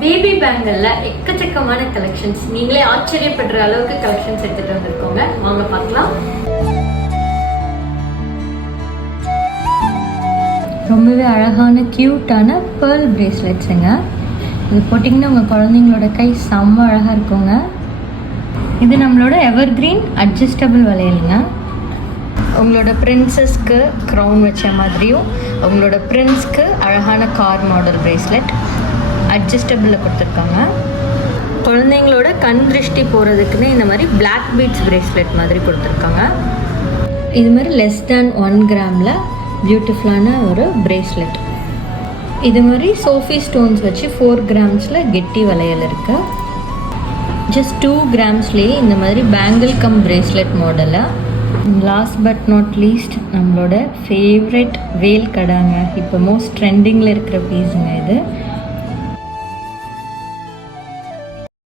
Baby பேங்கிள்ல எக்கச்சக்கமான collections, நீங்களே ஆச்சரியப்படுற அளவுக்கு கலெக்ஷன்ஸ் எடுத்துட்டு வந்திருக்கோங்க. வாங்க பார்க்கலாம். ரொம்பவே அழகான க்யூட்டான பேர்ல் பிரேஸ்லெட்ஸுங்க. இது போட்டிங்கன்னா உங்கள் குழந்தைங்களோட கை செம்ம அழகாக இருக்குங்க. இது நம்மளோட எவர் கிரீன் அட்ஜஸ்டபிள் வளையலுங்க. உங்களோட பிரின்சஸ்க்கு க்ரௌன் வச்ச மாதிரியும் உங்களோட பிரின்ஸ்க்கு அழகான கார் மாடல் பிரேஸ்லெட் அட்ஜஸ்டபிளில் கொடுத்துருக்காங்க. குழந்தைங்களோட கண் திருஷ்டி போகிறதுக்குன்னு இந்த மாதிரி பிளாக் பீட்ஸ் பிரேஸ்லெட் மாதிரி கொடுத்துருக்காங்க. இது மாதிரி லெஸ் தேன் 1 கிராமில் பியூட்டிஃபுல்லான ஒரு பிரேஸ்லெட். இது மாதிரி சோஃபி ஸ்டோன்ஸ் வச்சு 4 கிராம்ஸில் கெட்டி வளையல் இருக்குது. ஜஸ்ட் 2 கிராம்ஸ்லேயே இந்த மாதிரி பேங்கிள் கம் பிரேஸ்லெட் மாடலாக. லாஸ்ட் பட் நாட் லீஸ்ட் நம்மளோட ஃபேவரெட் வேல் கடாங்க. இப்போ மோஸ்ட் ட்ரெண்டிங்கில் இருக்கிற பீஸுங்க இது.